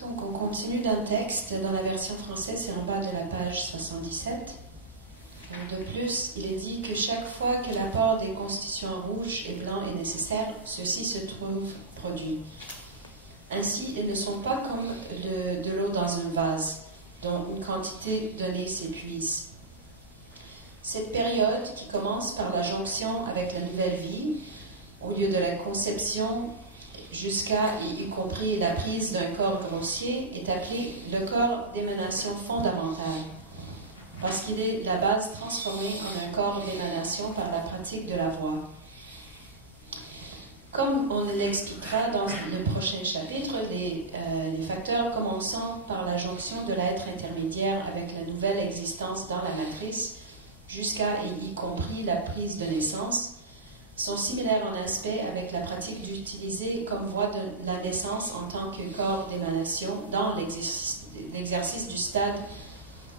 Donc on continue d'un texte, dans la version française, c'est en bas de la page 77. De plus, il est dit que chaque fois que l'apport des constituants rouges et blancs est nécessaire, ceux-ci se trouvent produits. Ainsi, ils ne sont pas comme de l'eau dans un vase, dont une quantité donnée s'épuise. Cette période, qui commence par la jonction avec la nouvelle vie, au lieu de la conception jusqu'à et y compris la prise d'un corps grossier, est appelée le corps d'émanation fondamentale, parce qu'il est la base transformée en un corps d'émanation par la pratique de la voix. Comme on l'expliquera dans le prochain chapitre, les facteurs commençant par la jonction de l'être intermédiaire avec la nouvelle existence dans la matrice, jusqu'à et y compris la prise de naissance, sont similaires en aspect avec la pratique d'utiliser comme voie de la naissance en tant que corps d'émanation dans l'exercice du stade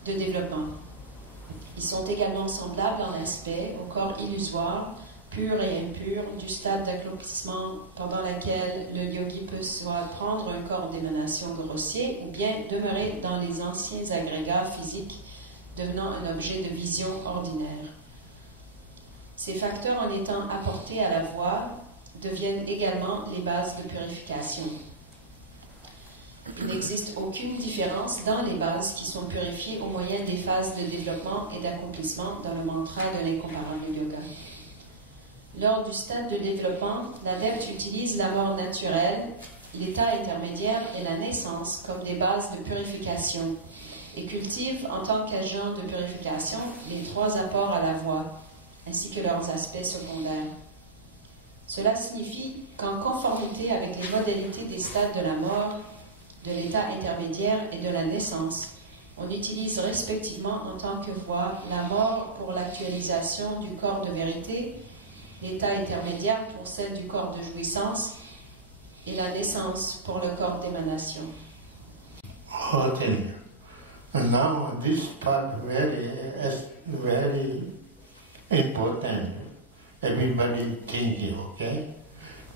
de développement. Ils sont également semblables en aspect au corps illusoire, pur et impur, du stade d'accomplissement pendant lequel le yogi peut soit prendre un corps d'émanation grossier ou bien demeurer dans les anciens agrégats physiques, devenant un objet de vision ordinaire. Ces facteurs, en étant apportés à la voix, deviennent également les bases de purification. Il n'existe aucune différence dans les bases qui sont purifiées au moyen des phases de développement et d'accomplissement dans le mantra de l'incomparable yoga. Lors du stade de développement, l'adepte utilise la mort naturelle, l'état intermédiaire et la naissance comme des bases de purification et cultive en tant qu'agent de purification les trois apports à la voix, ainsi que leurs aspects secondaires. Cela signifie qu'en conformité avec les modalités des stades de la mort, de l'état intermédiaire et de la naissance, on utilise respectivement en tant que voie la mort pour l'actualisation du corps de vérité, l'état intermédiaire pour celle du corps de jouissance et la naissance pour le corps d'émanation. Okay. And now this part very important. Everybody thinking, okay?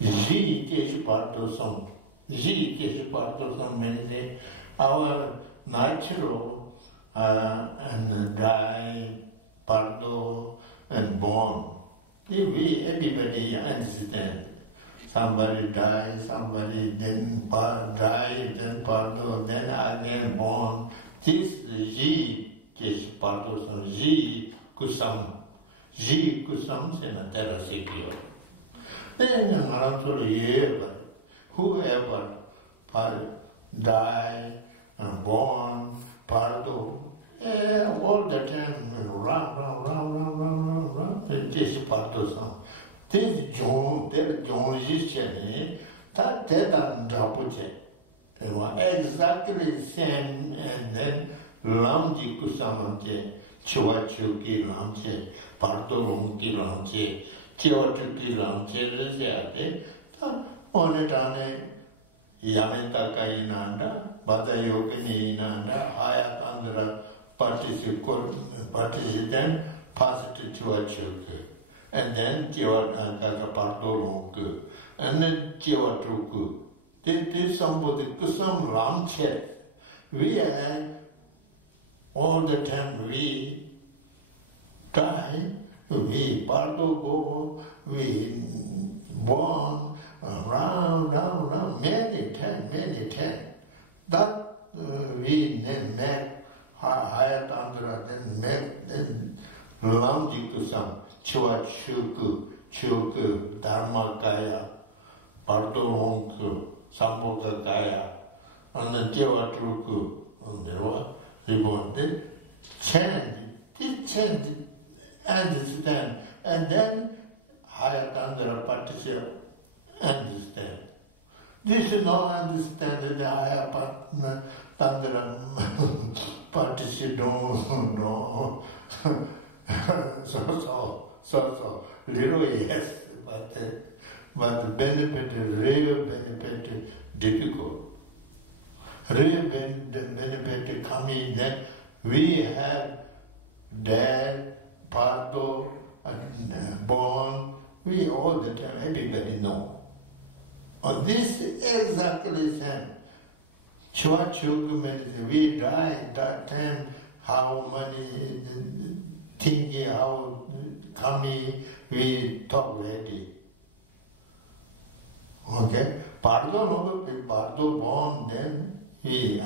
Ji Partosam. Ji Partosam means our natural and die, pardo and born. Everybody understand. Somebody die, somebody then die, then pardo, then again born. This Ji Partosam, Ji Kusam. Ji Kusam se na terra secure. Then whoever die, born, pardo, all the time, round, This Partosan. This John, that John is Jenny, that and Rapuje. They were exactly the same, and then Lamji Kusamante, Chiwachuki Lamche, Partolunki Lamche, Chiwachuki Lamche, on it on Yamenta Kainanda, Badayokini Inanda, Hayatandra participant passed to Chiwachuki. And then Chiwatanga Partolunku, and then Chiwatuku. This somebody, some Lamche. We are all the time we try, we go, we born round, many times. That we met higher Tandra, then met, then Lamjikusam, Chuku, Dharmakaya, Pardonku, Sambhogakaya, and the Jewatruku, and there were reborn. Change, understand, and then higher Tandra participant, understand. This is not understand the higher Tandra participant, no. So, little yes, but benefit, real benefit, difficult. Real benefit coming then we have dad, parto, born, we all the time, everybody know. And this is exactly the same. We die that time, how many thinking, how coming, we talk ready. Okay? Pardo born, then we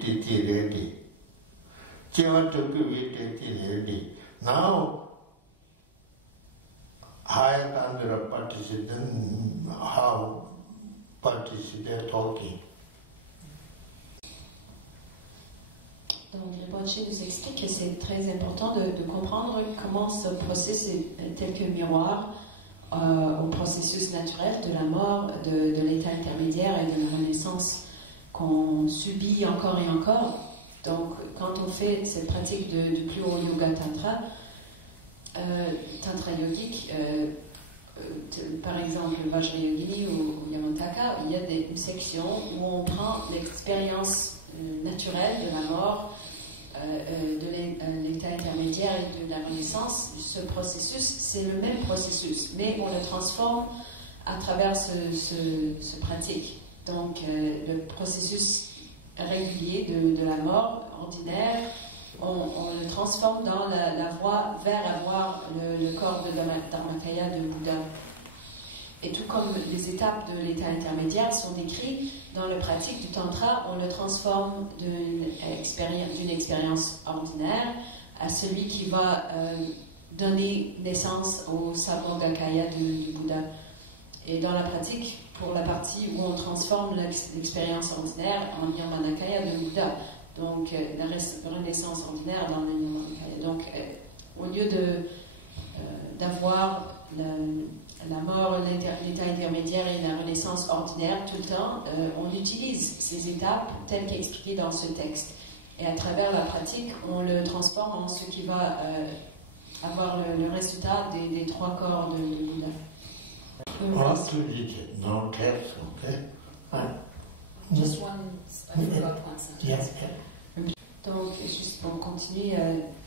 did ready. We did ready. Now, higher Tandra participant, how participate talking. Donc, le Bonché nous explique que c'est très important de comprendre comment ce processus est tel que miroir au processus naturel de la mort, de l'état intermédiaire et de la renaissance qu'on subit encore et encore. Donc, quand on fait cette pratique du plus haut yoga tantra, tantra yogique, par exemple Vajrayogini ou Yamantaka, il y a une section où on prend l'expérience naturelle de la mort, de l'état intermédiaire et de la renaissance. Ce processus, c'est le même processus, mais on le transforme à travers ce pratique. Donc, le processus régulier de la mort ordinaire, on le transforme dans la voie vers avoir le corps de Dharmakaya de Bouddha. Et tout comme les étapes de l'état intermédiaire sont décrites dans la pratique du Tantra, on le transforme d'une expérience ordinaire à celui qui va donner naissance au Sambhogakaya du Bouddha. Et dans la pratique, pour la partie où on transforme l'expérience ordinaire en Nirmanakaya de Bouddha, donc la renaissance ordinaire dans le Nirmanakaya. Donc, au lieu d'avoir la mort, l'état intermédiaire et la renaissance ordinaire tout le temps, on utilise ces étapes telles qu'expliquées dans ce texte. Et à travers la pratique, on le transforme en ce qui va avoir le résultat des trois corps de Bouddha. Just one, I forgot one sentence. Yes. Donc, juste pour continuer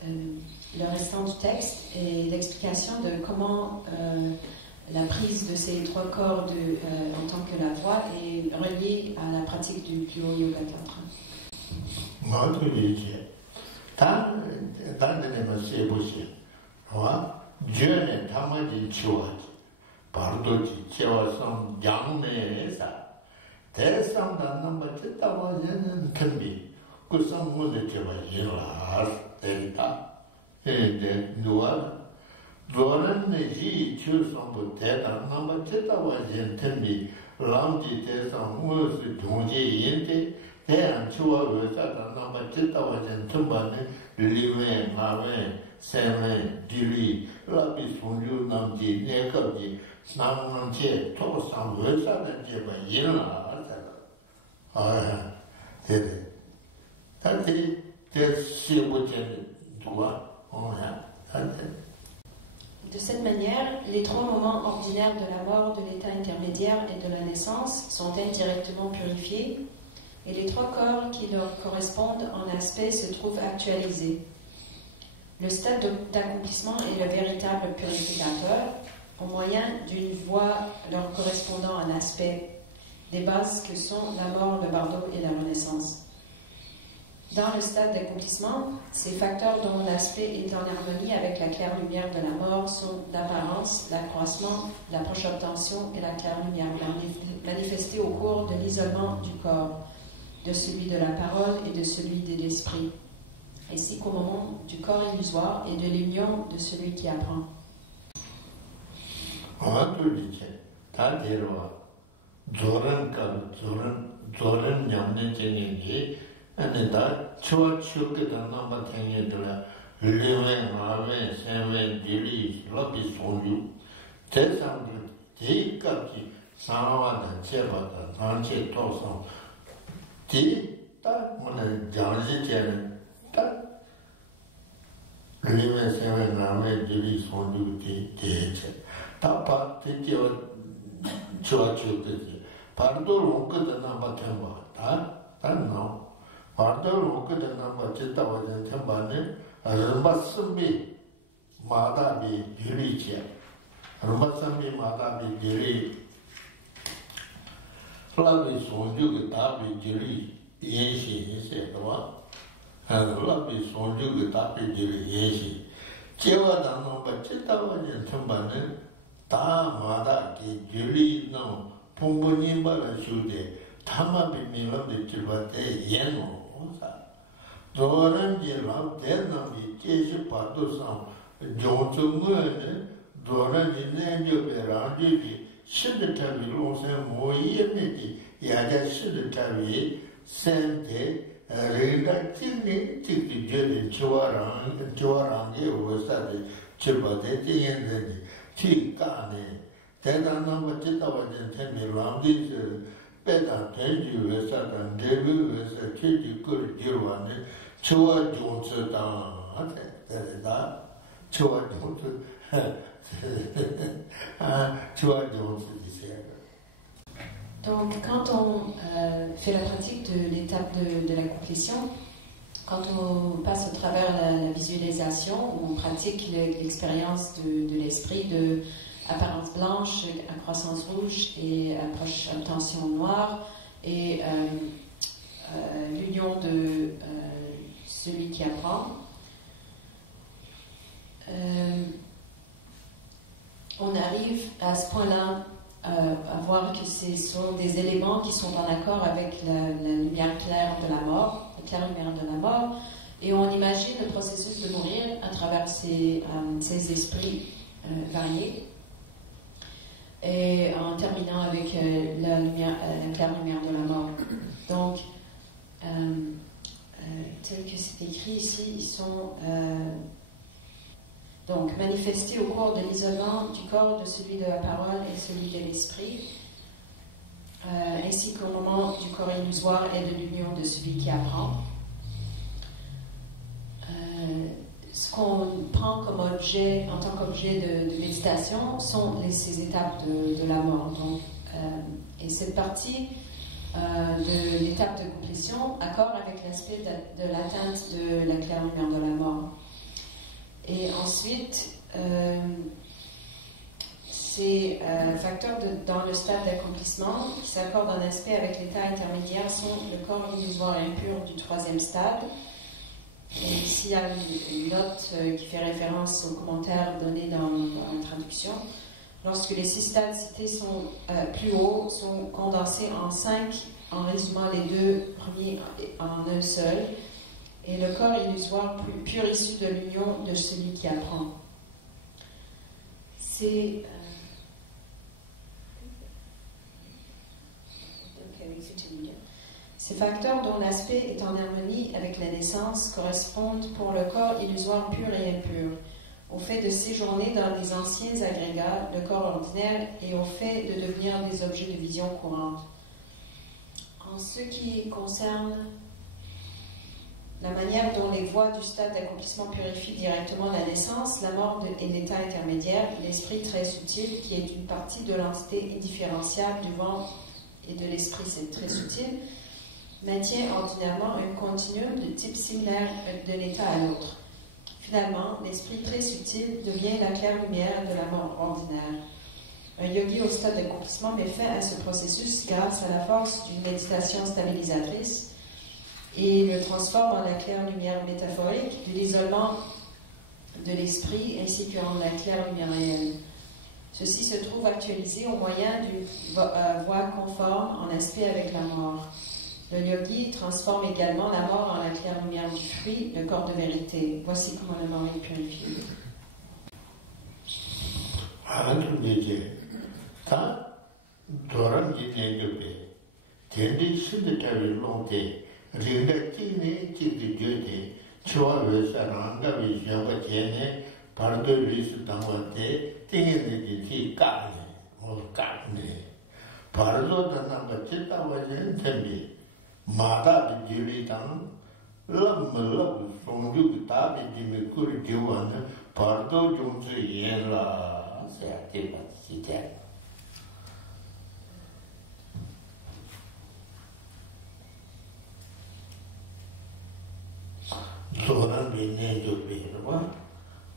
le restant du texte et l'explication de comment la prise de ces trois corps en tant que la voie est reliée à la pratique du plus haut yoga tantra. 대한 추와 외사다 남바 찌따와진 tum바네 리웨 마웨 세메 디리 라비 손주 남지 내겁지 남남제 토상 외사는 제가 일어나 아 네 단지 대시부제 누가 De cette manière, les trois moments ordinaires de la mort, de l'état intermédiaire et de la naissance sont indirectement purifiés, et les trois corps qui leur correspondent en aspect se trouvent actualisés. Le stade d'accomplissement est le véritable purificateur, au moyen d'une voie leur correspondant en aspect, des bases que sont la mort, le bardo et la renaissance. Dans le stade d'accomplissement, ces facteurs dont l'aspect est en harmonie avec la claire lumière de la mort sont l'apparence, l'accroissement, la proche obtention et la claire lumière manifestée au cours de l'isolement du corps, de celui de la parole et de celui de l'esprit, ainsi qu'au moment du corps illusoire et de l'union de celui qui apprend. 아니다 추억게 남바 탱이들아 리웨 마웨 세웨 디리 라비 손유 대상들 대까지 상화다 제바다 단체 토성 디딱 뭐는 장지제는 딱 리웨 세웨 마웨 디리 손유 대체 다파 대죠 추억게 바로 롱거다 남바 탱바 다 Pardon, look at the number Chita was in Tembane, Rumbasumbi, Madabi, Diricia, Rumbasumbi, Madabi, Diri, Flavis, on you get Tabi, Diri, Yeshi, he said, what? And Flavis, on you get Tabi, Diri, Yeshi. Chewa, the number Chita was in Tembane, Ta, Madaki, Diri, no, Pumbunimba, Shude, Tamabi, Milan, the Chilvate, Yeno. Doran Jilam, Denami, Jesu Padusam, Johnson Moon, Doran Jinjo Berandi, Shidatavi, Losan, Moyemiti, Yada Shidatavi, Sente, Reda Tini, Tiki Jedi, Chuarangi, was that Chibadeti and the Tikane. Then I know what it was in Temi Better tell you, as I gave you as a kid, good dear one, Chua Jones down. That Chua Jones, Chua Jones is here. Donc, quand on fait la pratique de l'étape de la complétion, quand on passe au travers la visualisation, on pratique l'expérience de l'esprit de apparence blanche, accroissance rouge et approche obtention noire et l'union de celui qui apprend. On arrive à ce point-là à voir que ce sont des éléments qui sont en accord avec la lumière claire de la mort, la claire lumière de la mort, et on imagine le processus de mourir à travers ces esprits variés. Et en terminant avec la claire lumière de la mort. Donc, tel que c'est écrit ici, ils sont donc manifestés au cours de l'isolement du corps, de celui de la parole et celui de l'esprit, ainsi qu'au moment du corps illusoire et de l'union de celui qui apprend. Ce qu'on prend comme objet, en tant qu'objet de méditation, sont ces étapes de la mort. Donc, et cette partie de l'étape de complétion accorde avec l'aspect de l'atteinte de la claire lumière de la mort. Et ensuite, ces facteurs dans le stade d'accomplissement qui s'accordent en aspect avec l'état intermédiaire sont le corps illusoire impur du troisième stade. Et ici, il y a une note qui fait référence aux commentaires donnés dans la traduction. Lorsque les 6 stades cités sont plus hauts, sont condensés en 5, en résumant les 2 premiers en un seul, et le corps illusoire pur issu de l'union de celui qui apprend. C'est... Ces facteurs dont l'aspect est en harmonie avec la naissance correspondent pour le corps illusoire pur et impur, au fait de séjourner dans des anciens agrégats, le corps ordinaire, et au fait de devenir des objets de vision courante. En ce qui concerne la manière dont les voies du stade d'accomplissement purifient directement la naissance, la mort et l'état intermédiaire, l'esprit très subtil, qui est une partie de l'entité indifférenciable du vent et de l'esprit très subtil, maintient ordinairement un continuum de type similaire d'un état à l'autre. Finalement, l'esprit très subtil devient la claire lumière de la mort ordinaire. Un yogi au stade d'accomplissement met fin à ce processus grâce à la force d'une méditation stabilisatrice et le transforme en la claire lumière métaphorique de l'isolement de l'esprit ainsi qu'en la claire lumière réelle. Ceci se trouve actualisé au moyen d'une voie conforme en aspect avec la mort. Le yogi transforme également la mort en la claire lumière du fruit, le corps de vérité. Voici comment la mort est purifiée. Mata di diri tang, lab songju ta di me kuri jiwa ne, pardo jungzi yen la, saya tiba si jen. Zoran bine jubi,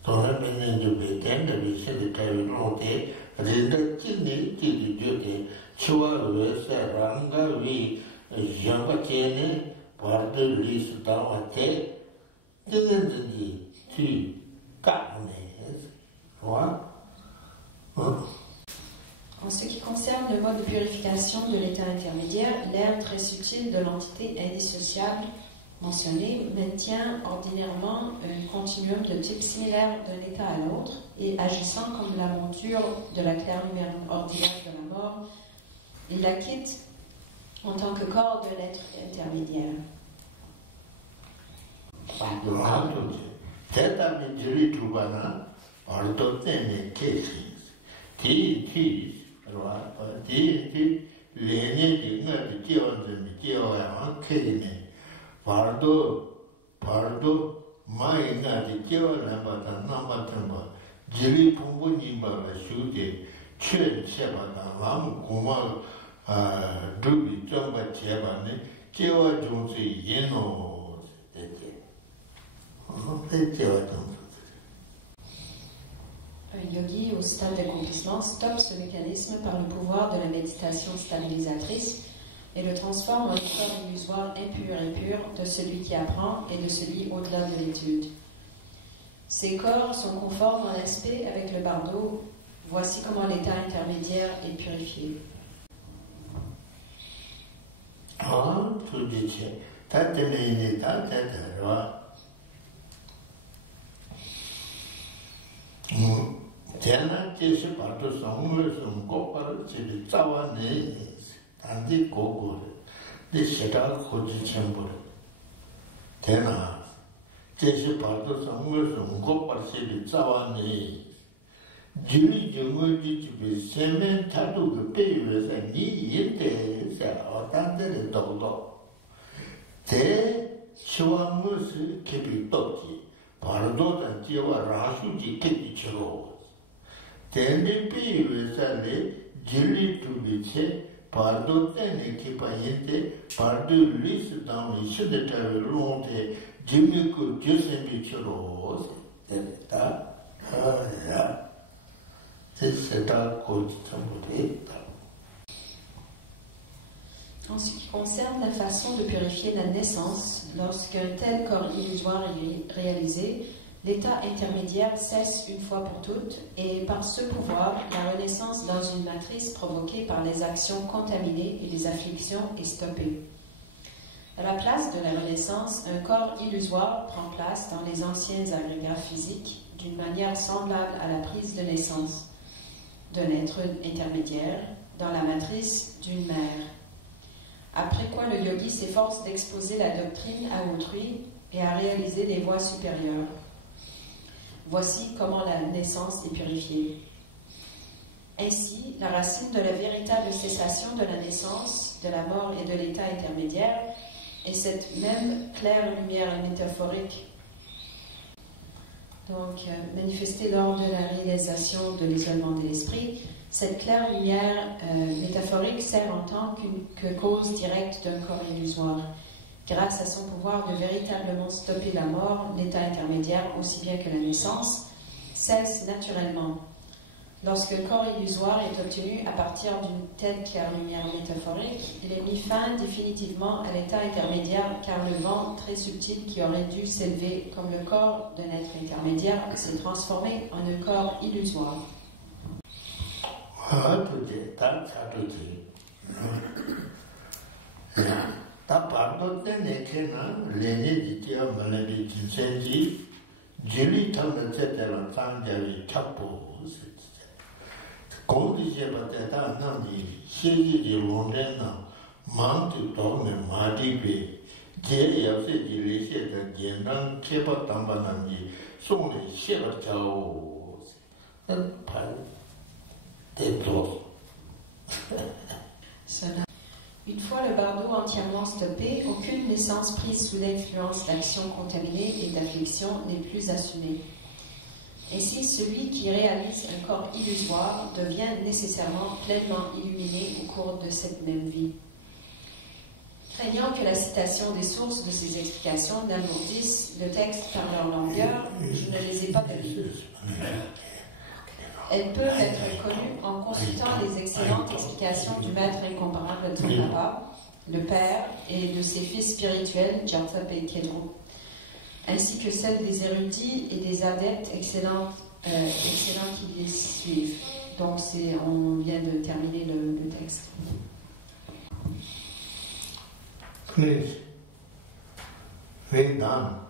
Zoran bine jubi, tenda bise di tawi lonte, rinda jini jidi jodi, chua wese ranga vi, Jamba tiene parte liste dans la tête de tu carnes. En ce qui concerne le mode de purification de l'état intermédiaire, l'air très subtil de l'entité indissociable mentionnée maintient ordinairement un continuum de type similaire d'un état à l'autre et agissant comme la monture de la claire lumière ordinaire de la mort, il la quitte en tant que corps de l'être intermédiaire. Un yogi au stade d'accomplissement stoppe ce mécanisme par le pouvoir de la méditation stabilisatrice et le transforme en un corps illusoire impur et pur de celui qui apprend et de celui au-delà de l'étude. Ces corps sont conformes en aspect avec le bardo. Voici comment l'état intermédiaire est purifié. Tu dis, t'as tenu Tena tesi parto samwe sum kopar chili tsawa ne tandi kogur de sheta khoji chembur. Tena tesi parto samwe sum kopar chili tsawa ne jili jungu di chibi semen tatu ke pewe sa ni yente sa otandere dodo. Te shiwa musi kepi toki pardo dan jiwa rasu ji kepi chiro. Tende piwe sale jili tubiche pardo tene kipayente pardo lis dami shidetawe lonte jimiku jusembi chiro ta ya seta kojitamureta. En ce qui concerne la façon de purifier la naissance, lorsqu'un tel corps illusoire est réalisé, l'état intermédiaire cesse une fois pour toutes et par ce pouvoir, la renaissance dans une matrice provoquée par les actions contaminées et les afflictions est stoppée. À la place de la renaissance, un corps illusoire prend place dans les anciens agrégats physiques d'une manière semblable à la prise de naissance d'un être intermédiaire dans la matrice d'une mère. après quoi le yogi s'efforce d'exposer la doctrine à autrui et à réaliser des voies supérieures. Voici comment la naissance est purifiée. Ainsi, la racine de la véritable cessation de la naissance, de la mort et de l'état intermédiaire est cette même claire lumière métaphorique, donc manifestée lors de la réalisation de l'isolement de l'esprit. Cette claire lumière métaphorique sert en tant que cause directe d'un corps illusoire. Grâce à son pouvoir de véritablement stopper la mort, l'état intermédiaire, aussi bien que la naissance, cesse naturellement. Lorsque le corps illusoire est obtenu à partir d'une telle claire lumière métaphorique, il est mis fin définitivement à l'état intermédiaire, car le vent très subtil qui aurait dû s'élever comme le corps d'un être intermédiaire s'est transformé en un corps illusoire. Une fois le bardeau entièrement stoppé, aucune naissance prise sous l'influence d'actions contaminées et d'affliction n'est plus assumée. Ainsi, celui qui réalise un corps illusoire devient nécessairement pleinement illuminé au cours de cette même vie. Craignant que la citation des sources de ces explications n'alourdisse le texte par leur longueur, je ne les ai pas publiées. Elles peuvent être connues en consultant les excellentes explications du maître incomparable Tsongkhapa, le père, et de ses fils spirituels, Gyaltsab et Kedro, ainsi que celles des érudits et des adeptes excellents qui les suivent. Donc on vient de terminer le texte. Please, read down.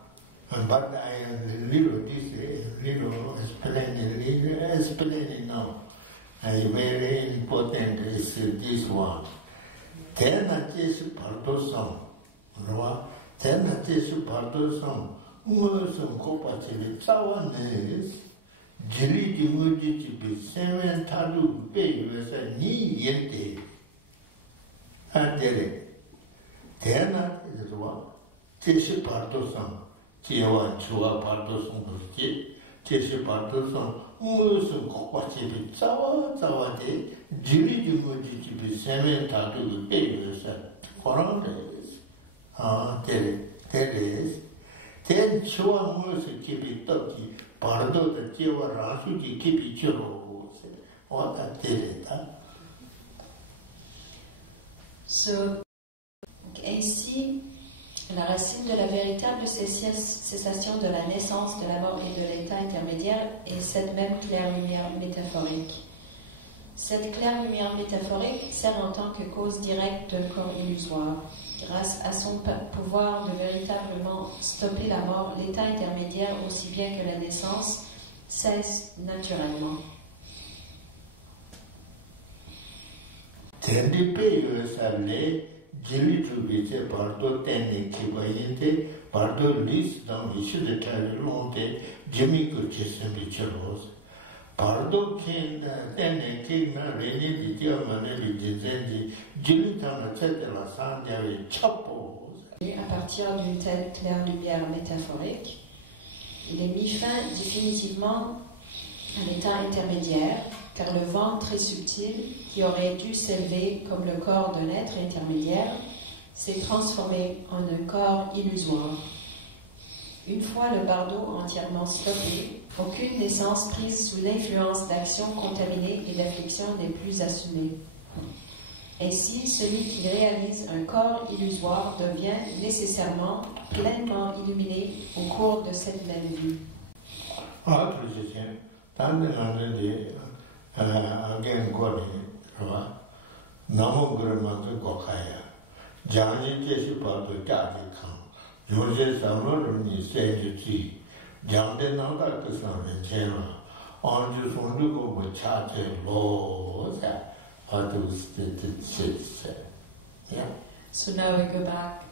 But I little explaining now. Very important is this one. Tena Jesu Pardosam. Tena Jesu Pardosam. Musum Kopachili Tawanes. Jiri Mujibi Seven Tadu Bay was a knee yente. Tena is one. Jesu Pardosam. Jewa Chua Pardosam Burki, Jesu Pardosam, Musum Kopachili Tawa de Jiri Mujibi Seven Tadu Bay was a Korandes. There is. Then Chua Musu Kibi Toki, Pardo the Jewa Rasuki Kibi Churo. What that did it, huh? So, ainsi, la racine de la véritable cessation de la naissance, de la mort et de l'état intermédiaire est cette même claire lumière métaphorique. Cette claire lumière métaphorique sert en tant que cause directe d'un corps illusoire. Grâce à son pouvoir de véritablement stopper la mort, l'état intermédiaire, aussi bien que la naissance, cesse naturellement. Pardo ken tenne kina reni di tia mane di dizendi gilitana cetera sandiave chapo. À partir d'une telle claire lumière métaphorique, il est mis fin définitivement à l'état intermédiaire, car le vent très subtil, qui aurait dû s'élever comme le corps d'un être intermédiaire, s'est transformé en un corps illusoire. Une fois le bardeau entièrement stoppé, aucune naissance prise sous l'influence d'actions contaminées et d'afflictions n'est plus assumée. Ainsi, celui qui réalise un corps illusoire devient nécessairement pleinement illuminé au cours de cette même vie. So now we go back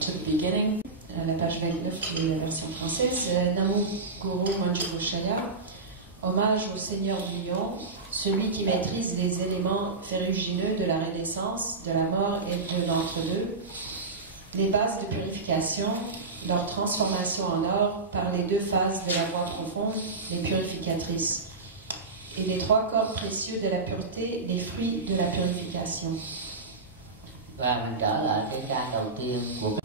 to the beginning, la page 29 qui est la version française. Namo Guru Manjushaya, hommage au Seigneur du Lion, celui qui maîtrise les éléments ferrugineux de la renaissance, de la mort et de l'entre-deux, les bases de purification, leur transformation en or par les deux phases de la voie profonde, les purificatrices, et les trois corps précieux de la pureté, les fruits de la purification. Và mình trở lại cái trang đầu tiên của